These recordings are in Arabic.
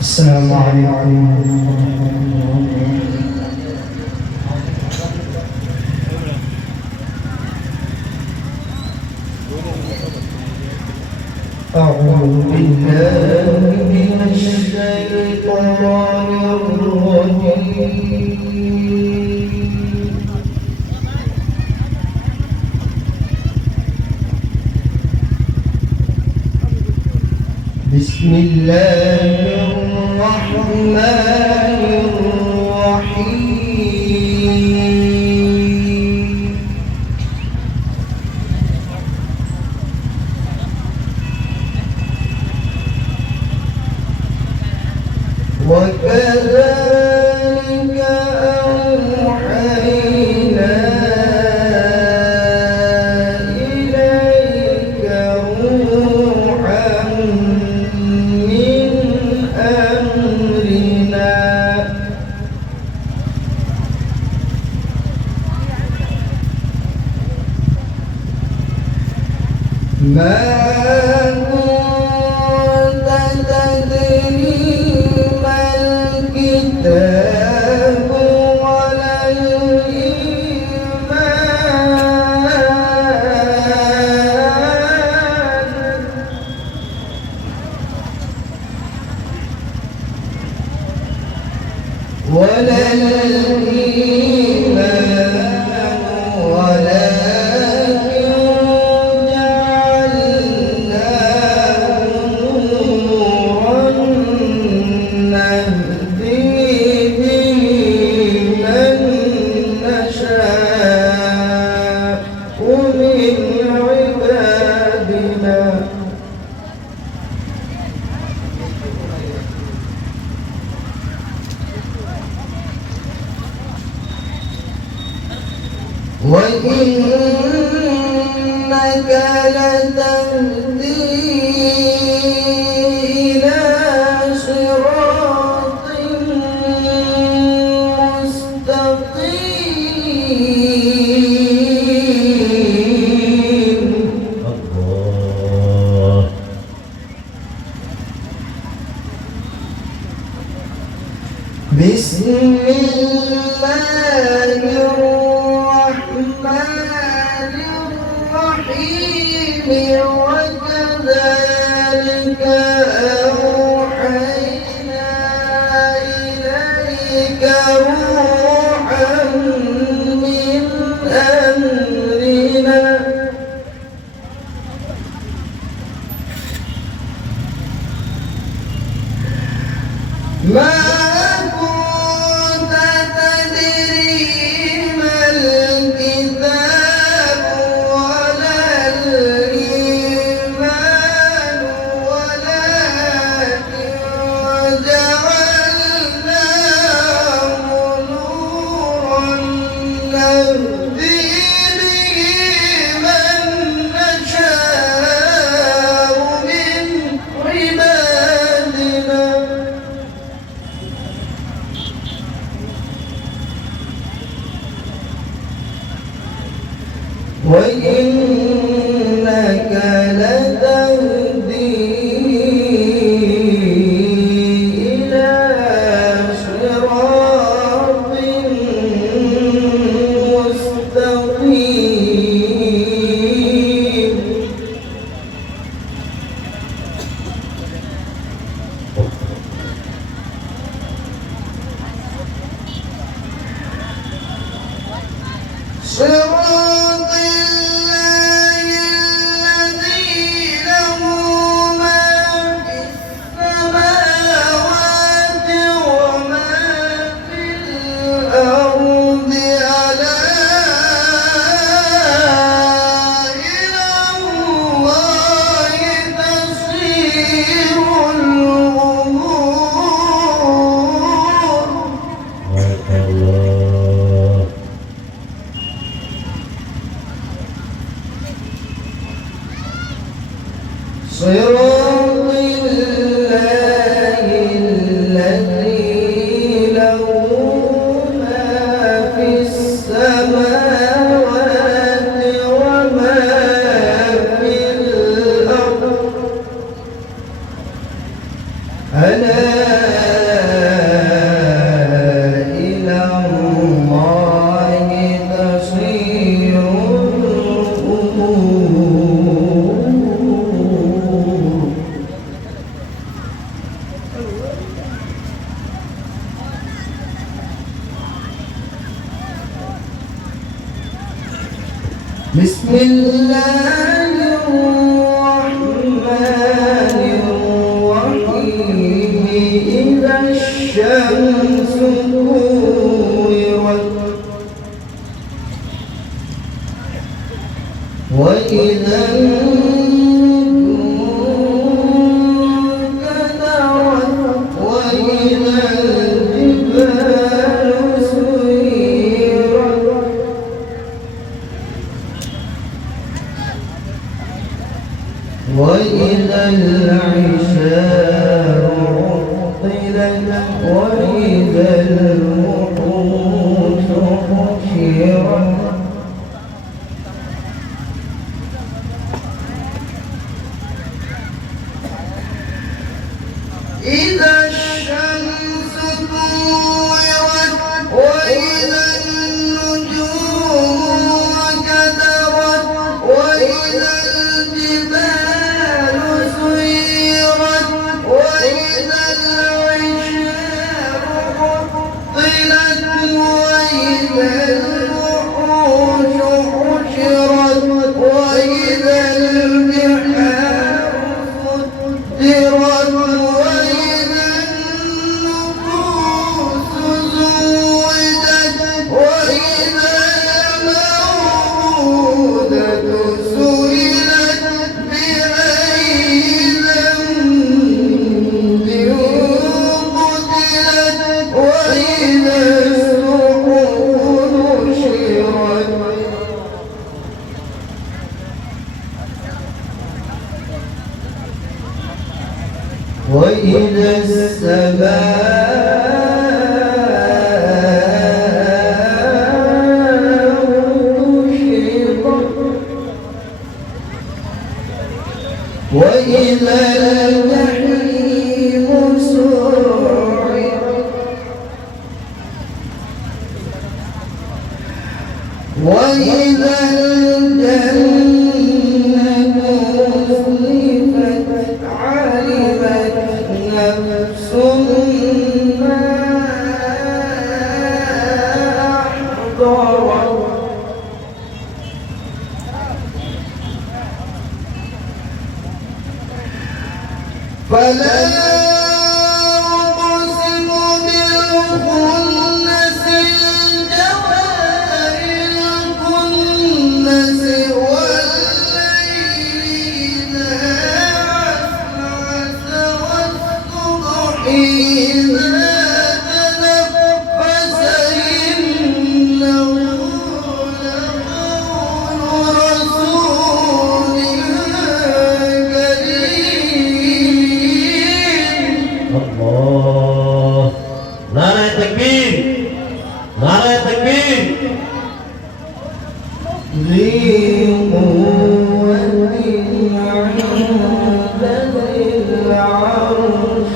السلام عليكم. أعوذ بالله من الشيطان الرجيم. بسم الله الرحمن الرحيم. وكذلك أوحينا إليك روحا من أمرنا ما كنت تدري ما الكتاب ولا الإيمان ولكن جعلناه نورا نهدي به من نشاء من عبادنا وإنك لتهدي إلى صراط مستقيم. الله. بسم الله الرحمن الرحيم. وكذلك أوحينا إليك روحا من أمرنا ما كنت تدري ما الكتاب ولا الإيمان ولكن جعلناه نورا نهدي به من نشاء من عبادنا وإنك لتهدي إلى صراط مستقيم. صراط الله الذي له ما في السماوات وما في الأرض ألا إلى الله تصير الأمور. صراط الله الذي له ما في السماوات وما في الأرض ألا بسم الله الرحمن الرحيم إذا الشمس كورت وإذا النجوم كدرت وإذا الجبال سيرت وإذا العشار عطلت وإذا الوحوش حشرت إذا الشمس كورت وإذا النجوم كدرت وإذا الجبال سيرت وإذا العشار عطلت وإذا الوحوش حشرت وإذا البحار فجرت وإذا النفوس زوجت وإذا الموءودة سئلت بأي ذنب قتلت وإذا الصحف نشرت وإذا السماء كشطت وإذا الجحيم سعرت وإذا الجنة أزلفت علمت نفس ما أحضرت فلا أقسم بالخنس الجوار الكنس والليل إذا عسعس والصبح إذا تنفس إنه لقول رسول كريم. الله. نعرہ تکبیر، نعرہ تکبیر. ذي قوة عند ذي العرش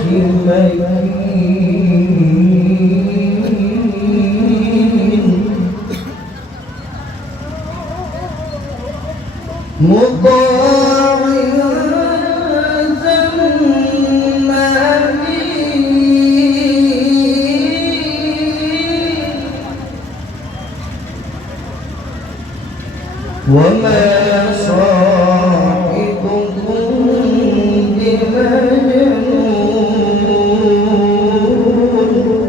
مكين مطاع ثم أمين وما صاحبكم بمجنون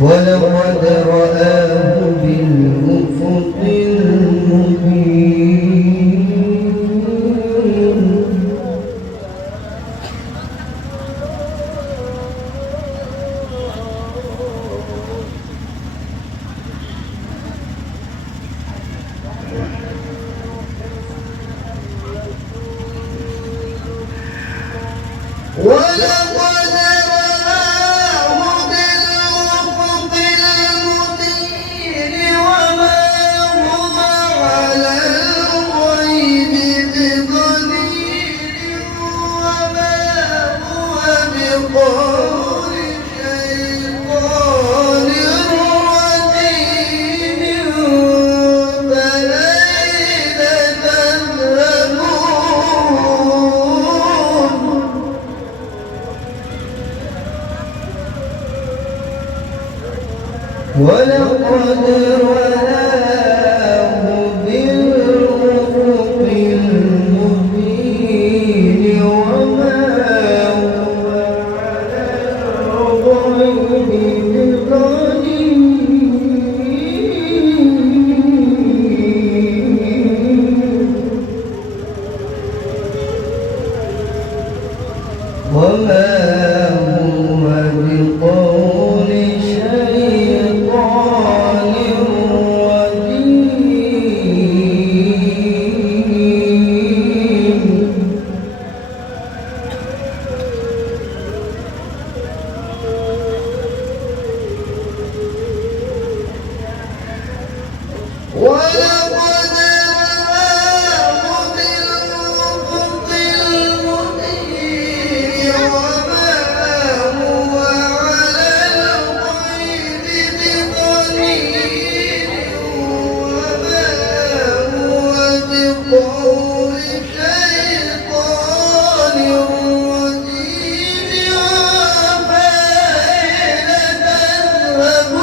ولقد رآه بالأفق المبين ولقد رآه بالأفق المبين وما هو على الغيب بضنين وما هو بقول شيطان رجيم فأين تذهبون ولقد رآه بالأفق المبين وما هو على الغيب بضنين وما هو بقول شيطان رجيم ولقد رآه بالأفق المبين وما هو على الغيب بضنين وما هو بقول شيطان رجيم وأين تذهبون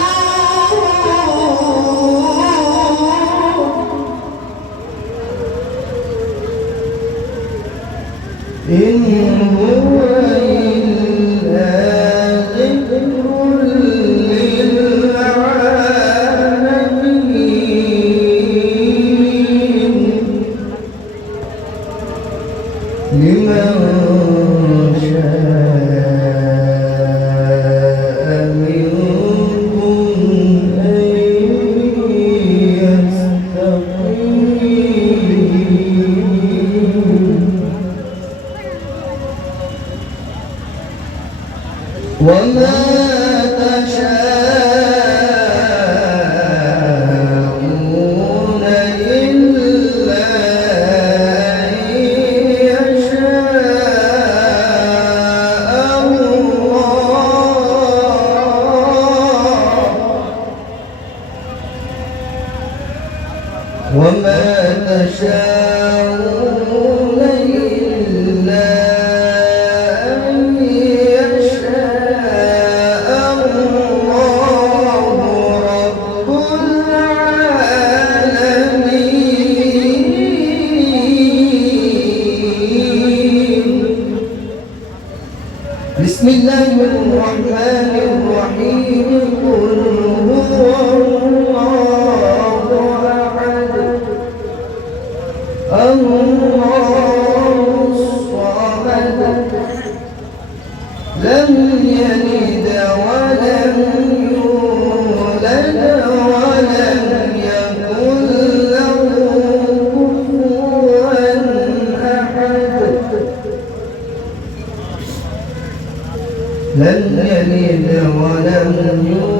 إن هو إلا ذكر للعالمين لمن شاء منكم أن يستقيم وما تشاءون إلا أن يشاء الله وما تشاءون إلا أن يشاء الله رب العالمين بسم الله الرحمن الرحيم قل هو الله أحد الله الصمد لم يلد ولم يولد ولم يكن له كفوا أحد لم يلد ولم يولد